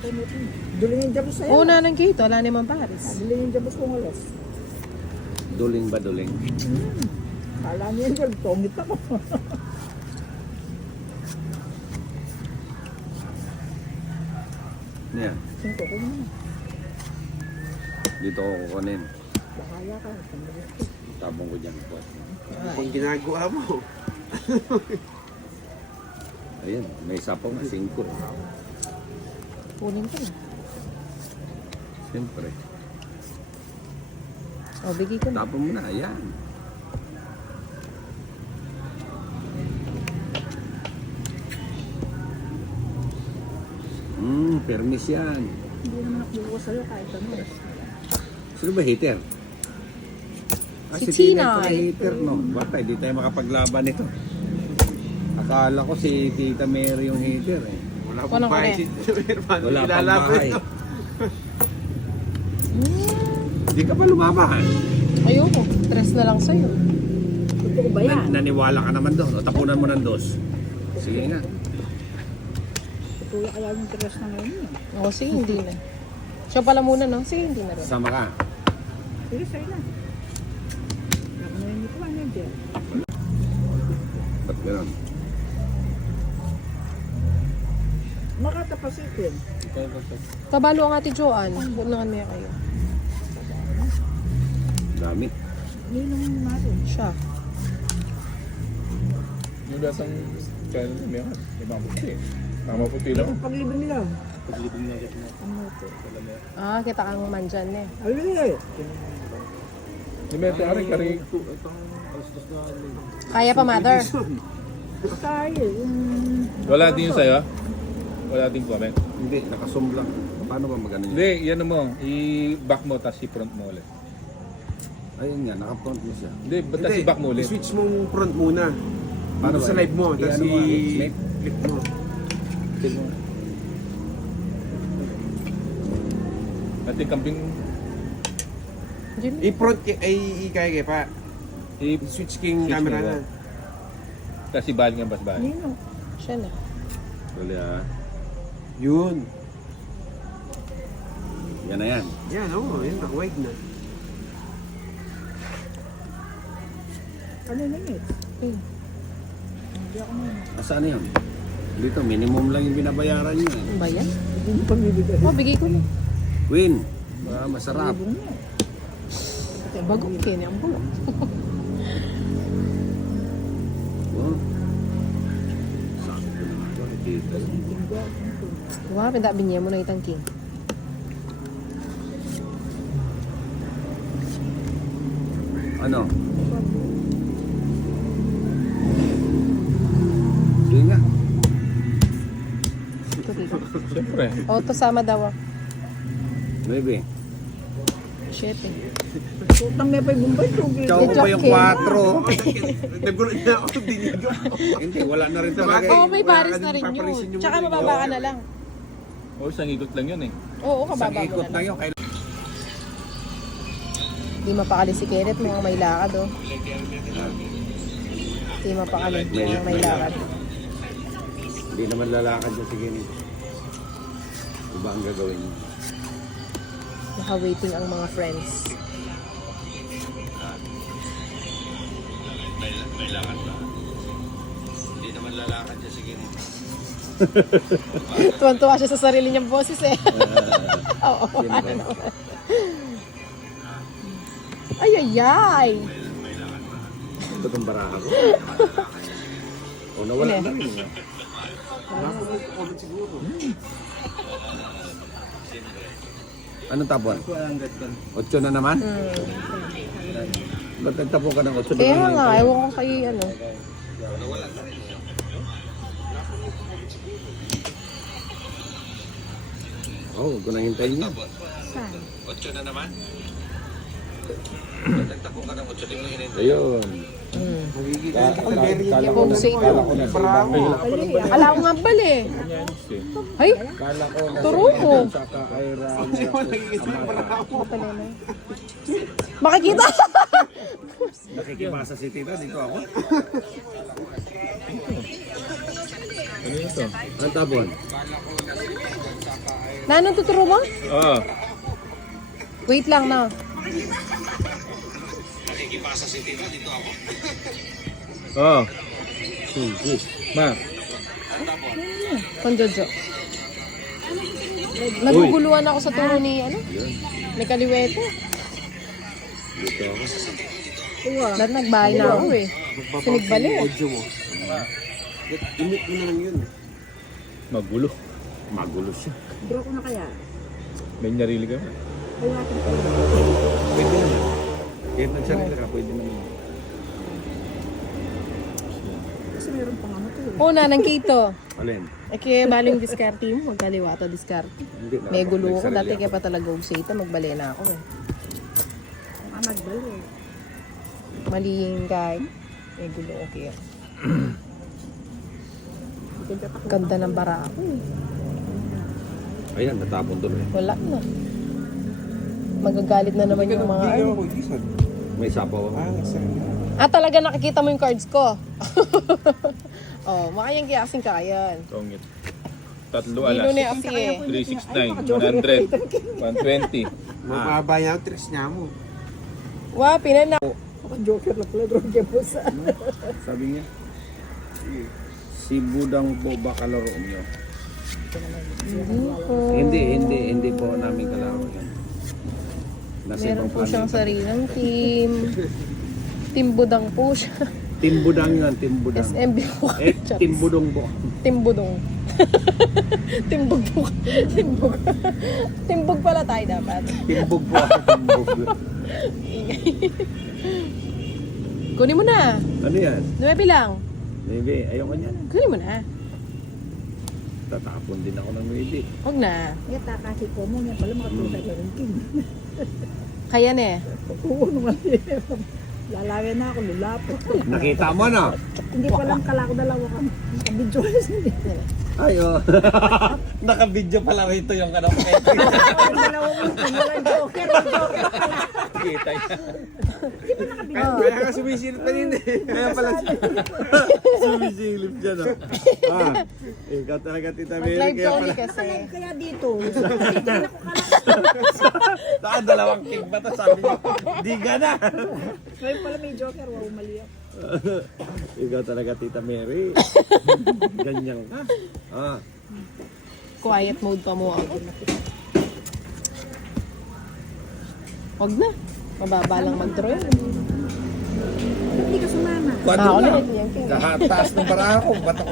Duling yung jabos sa'yo. Oo, nanang kito. Wala naman Paris. Duling yung jabos kong alas. Duling ba duling? Kala niya yun, tongit ako. Yan. Singko ko na. Dito ko kukunin. Bakaya ka. Tapong ko dyan. Kung ginagawa mo. Ayan, may sapaw na 5. Kunin ko na. Siyempre. O, bigay ko na. Tapon mo na, ayan. Permis yan. Hindi naman nakuha sa'yo kahit ano. Sino ba hater? Si Tina Tina. pala hater, no? Baka hindi tayo makapaglaban nito. Akala ko si Tita Mary yung hater eh. Wala Walang pong bahay kare. si Herman. Wala pang Ilalaban bahay. ito. Hindi ka pa lumabahan. Ayoko. Tres na lang sa'yo. Totoo ba yan? Naniwala ka naman doon. O tapunan mo ng 2. Sige nga. Totoo kaya yung tres na ngayon eh. O, sige, hindi na. Siya pala muna, no? Sige, hindi na rin. Sama ka. Sige sa'yo na. Ano yun ito? Ano yun dyan? Ba't gano'n? Makatapasitin. Kabalo ang ate Joanne. Bulangan niya kayo. Dami. Ninong natin. Siya. Yung datang channel na meron, may mga puti. Mga puti lang. Paglibing lang. Paglibing na ito. Ano ito? Ah, kita kang mandyan eh. Ay, Yung may kari-kari. Kaya pa, mother. tayo. Wala din yung sa'yo? Wala din comment? Hindi, nakasum lang. Paano ba magano yun? Hindi, yan mo. I-back mo, tapos i-front mo ulit. Ayun nga, naka-front mo siya. Hindi, ba't tapos i-back mo ulit? Switch mong front muna. Paano Paano ba sa yun? live mo, tapos I-ano mo, i-flip mo. At yung kambing, Jim? I-front, ay ikaya pa. i-switch Switch king Switch camera mo, na. tapos ibalik nga bas balik. Ninong. Siya na. Dali ah. Yun. Yan na yan. Yan, oo. Yan, naka-wide na. Ano na yun? Hindi ako na. Asaan na yun? Dito, minimum lang yung binabayaran nyo eh. Ano ba yan? Hindi mo pamibigay. Oh, bigay ko na. Win. Masarap. Libong na. Bagok kini ang bulok. Oh. Sakto naman ito. Dito. Wow, pindabi niya mo na itang king. Ano? Sige nga. Ito dito. Siyempre. O, to sama daw ah. Maybe. Shit eh. Tutang may pa yung bumbay. Tugil. Ikaw Medyo pa yung okay. 4. Nagulat na ako, dinigo. Hindi, wala na rin talaga Oo, eh. may Wala pares ka na din rin paparisin yun. yung Tsaka mga mababa ka na lang. O, isang ikot lang yun eh. Oo, Isang kababa mo ikot na na lang. yun. Kailan? Di mapakali si Kenneth, mga may lakad oh. Di mapakali, mga may lakad. Hindi naman lalakad yung sige nito. Iba ang gagawin niyo. Naka-waiting ang mga friends. May lakad ba? Hindi naman lalakad yung sige nito. Tuwan-tuwa siya sa sarili niyang boses eh. Oo, ano Siyempre. naman. Ay, ay, ay. Ito itong baraha ko. O nawala na rin. Anong tapuan? 8 na naman? Ba't nagtapon ka ng 8? Kaya nga, ewan ko kay ano. Oo, huwag ko nang hintayin niya. Saan? 8 na naman? Nagtapon ka ng 8, di mo hinintay. Ayun. Kung sa ito. Ala ko nga bali eh. Ay, Kala ko na turo ko. sa kaira. Makikita. Nakikibasa si Tita, dito ako. Ano yun ito? Anong tapuan? Nanong tuturo mo? Oo. Wait lang na. Oo. Ma. Kung Jojo. Naguguluhan ako sa turo ni, ano? May kaliwete. Dito ako. Dahil nagbahay na ako eh. Sinigbali eh. Audio mo. Imit mo na lang yun. Magulo. Magulo siya. Draw ko na kaya. May narili ka. Ay, natin pala. Pwede naman. Kahit nagsarili ka, pwede naman. Kasi meron pang ano to. Una, nang kito. Alin? Eh kaya baling diskarte mo, magkaliwa to diskarte. Hindi na. May gulo ko. Nagsarili Dati ako. kaya pa talaga ugsita, magbali na ako eh. Ang nagbalo. Maling guy. May gulo ko kaya. Ganda ng bara ako eh. Ayan, natapon tuloy. Wala na. Magagalit na naman yung mga Hindi ano. ako isan. May sapaw ako. Talaga nakikita mo yung cards ko. Oh, makayang kiyasing kayan. Tongit. Tatlo Dino alas. ni Asi eh. 369, 100, 120. Mababa niya ang tres niya mo. Wow, pinana. Ako joker na pala. Draw niya po sa... Sabi niya, si Budang po ba kalaro niyo? Hindi po namin kalaro yan. Nasa Meron ibang po siyang planeta. sariling team. Team Budang po siya. Team Budang yun, Team Budang. SMB po. Team Budong po. Team Budong. Timbog po. Timbog. Timbog pala tayo dapat. Timbog po ako, Timbog. Kunin mo na. Ano yan? 9 lang. Maybe, ayoko niyan. Kunin mo na. Tatapon din ako ng maybe. Huwag na. Yan, takasi po mo. Yan pala mga tuta ka rin king. Kaya na eh. Oo naman. Lalawin na ako, lulapot. Nakita mo na? Hindi pa lang kalako dalawa ka. Nakabidyoles hindi. Ay, oh. Naka-video pala rito yung kanong Dalawa ko walang joker. Joker pala. Kita niya. Kaya ka sumisilip pa rin eh. Kaya pala sumisilip dyan, oh. Ikaw talaga, Tita Mary. Mag-live Kaya ka ulit pala. kasi. Kaya dito. Dalawang king ba to? Sabi niya, di ka na. Ngayon pala may joker. Wow, mali ako. Ikaw talaga, Tita Mary. Ganyan ka. Quiet mode pa mo ako. Huwag na. Mababa lang mag-draw yun. Hindi ka sumama. Ako ulit yan. Taas ng baraha ko. Ba't ako